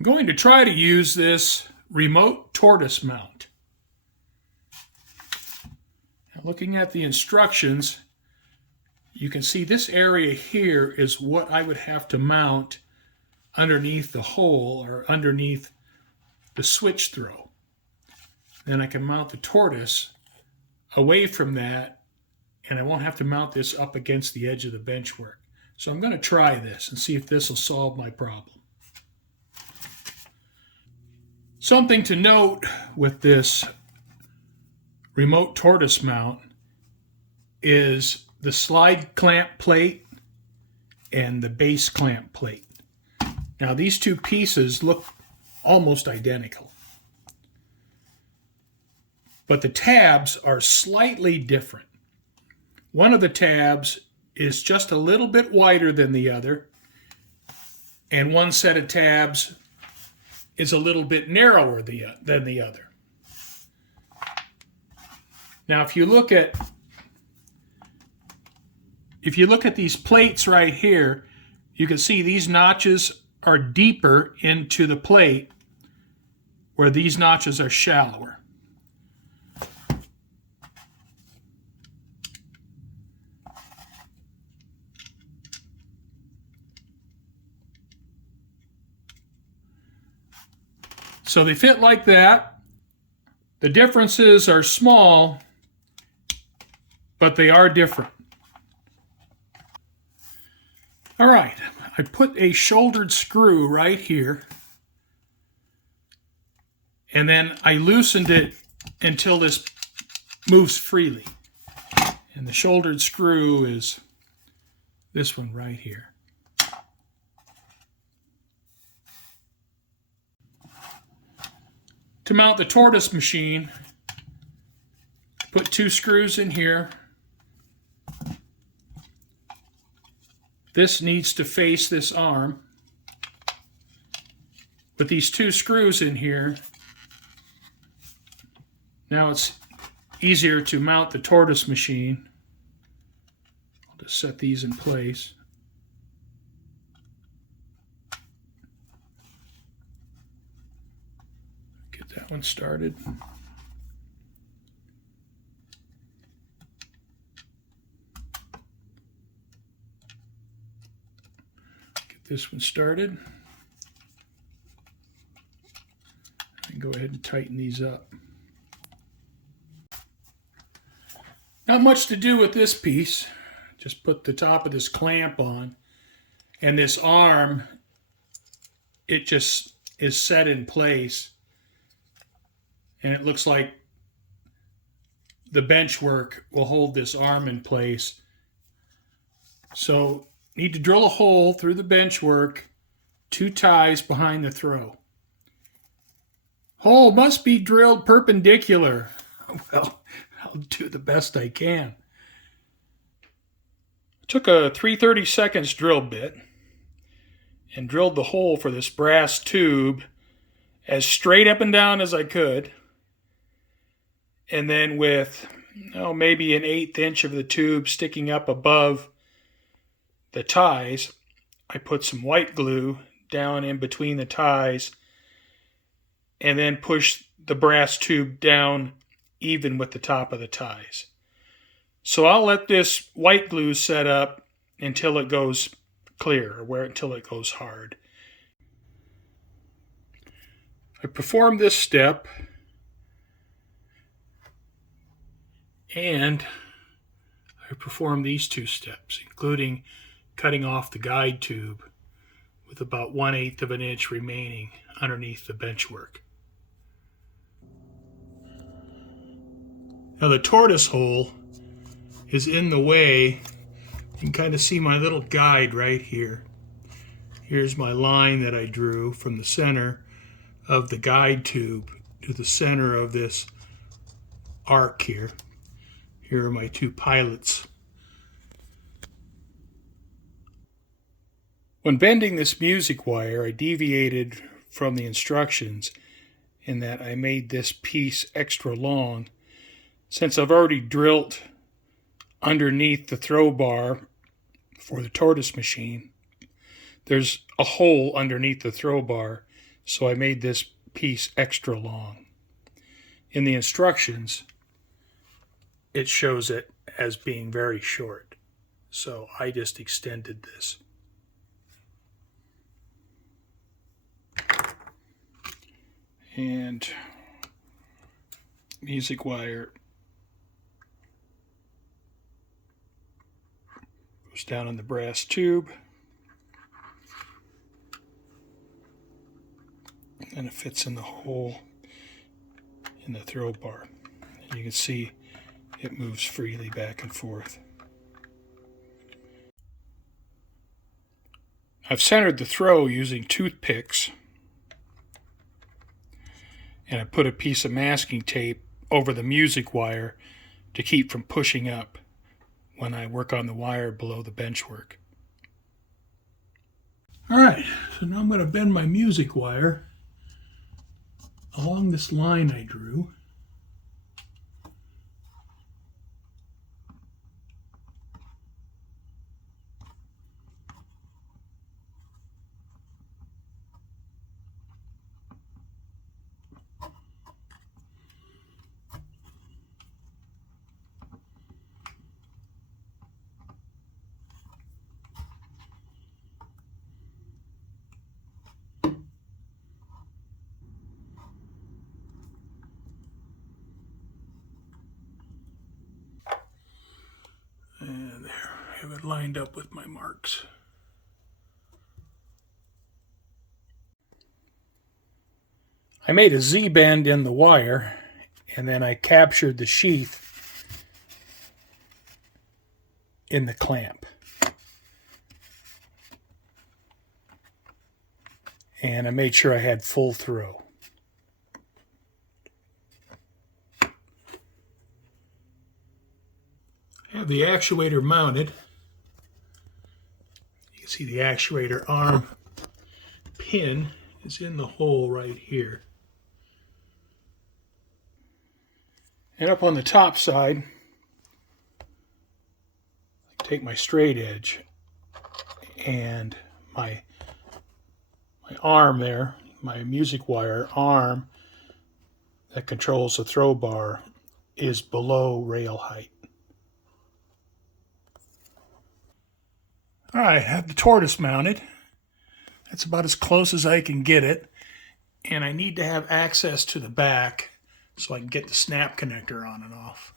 I'm going to try to use this remote tortoise mount. Now, looking at the instructions, you can see this area here is what I would have to mount underneath the hole or underneath the switch throw. Then I can mount the tortoise away from that, and I won't have to mount this up against the edge of the benchwork. So I'm going to try this and see if this will solve my problem. Something to note with this remote tortoise mount is the slide clamp plate and the base clamp plate. Now these two pieces look almost identical, but the tabs are slightly different. One of the tabs is just a little bit wider than the other, and one set of tabs is a little bit narrower than the other. Now if you look at these plates right here, you can see these notches are deeper into the plate where these notches are shallower. So they fit like that. The differences are small, but they are different. All right, I put a shouldered screw right here, and then I loosened it until this moves freely. And the shouldered screw is this one right here. To mount the tortoise machine, put two screws in here. This needs to face this arm. With these two screws in here, now it's easier to mount the tortoise machine. I'll just set these in place. Get that one started. This one started, and go ahead and tighten these up. Not much to do with this piece. Just put the top of this clamp on, and this arm, it just is set in place, and it looks like the bench work will hold this arm in place. So need to drill a hole through the bench work, 2 ties behind the throw. Hole must be drilled perpendicular. Well, I'll do the best I can. Took a 3/32 drill bit and drilled the hole for this brass tube as straight up and down as I could. And then with maybe an 1/8 inch of the tube sticking up above the ties, I put some white glue down in between the ties and then push the brass tube down even with the top of the ties. So I'll let this white glue set up until it goes clear, or until it goes hard. I performed this step, and I performed these 2 steps, including cutting off the guide tube with about 1/8 of an inch remaining underneath the benchwork. Now the tortoise hole is in the way. You can kind of see my little guide right here. Here's my line that I drew from the center of the guide tube to the center of this arc here. Here are my 2 pilots. When bending this music wire, I deviated from the instructions in that I made this piece extra long. Since I've already drilled underneath the throw bar for the tortoise machine, there's a hole underneath the throw bar, So I made this piece extra long. In the instructions, it shows it as being very short. So I just extended this. And music wire goes down in the brass tube. And it fits in the hole in the throw bar. And you can see it moves freely back and forth. I've centered the throw using toothpicks, and I put a piece of masking tape over the music wire to keep from pushing up when I work on the wire below the benchwork. Alright, so now I'm going to bend my music wire along this line I drew. And there, I have it lined up with my marks. I made a Z-bend in the wire, and then I captured the sheath in the clamp. And I made sure I had full throw. I have the actuator mounted. You can see the actuator arm pin is in the hole right here. And up on the top side, I take my straight edge and my arm there, my music wire arm that controls the throw bar is below rail height. All right, I have the tortoise mounted. That's about as close as I can get it. And I need to have access to the back so I can get the snap connector on and off.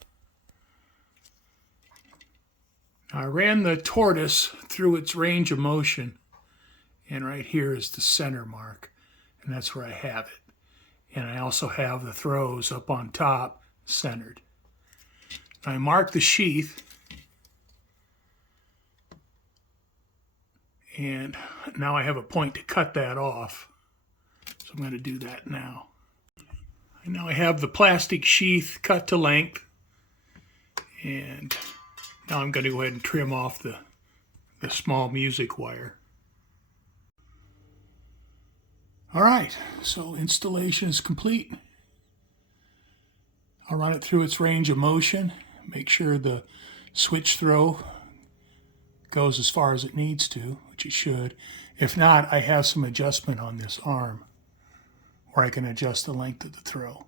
I ran the tortoise through its range of motion, and right here is the center mark, and that's where I have it. And I also have the throws up on top centered. I mark the sheath, and now I have a point to cut that off. So I'm going to do that now. And now I have the plastic sheath cut to length, and now I'm going to go ahead and trim off the small music wire. All right, so installation is complete. I'll run it through its range of motion, make sure the switch throw goes as far as it needs to, which it should. If not, I have some adjustment on this arm where I can adjust the length of the throw.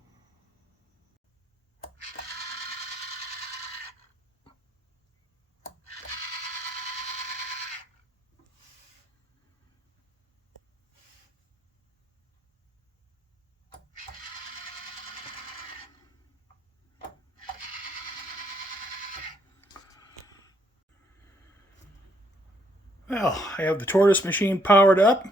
Well, I have the tortoise machine powered up.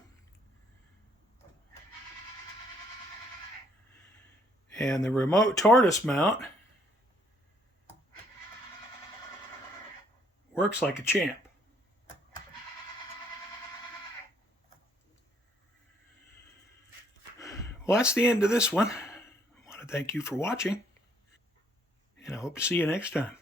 And the remote tortoise mount works like a champ. Well, that's the end of this one. I want to thank you for watching, and I hope to see you next time.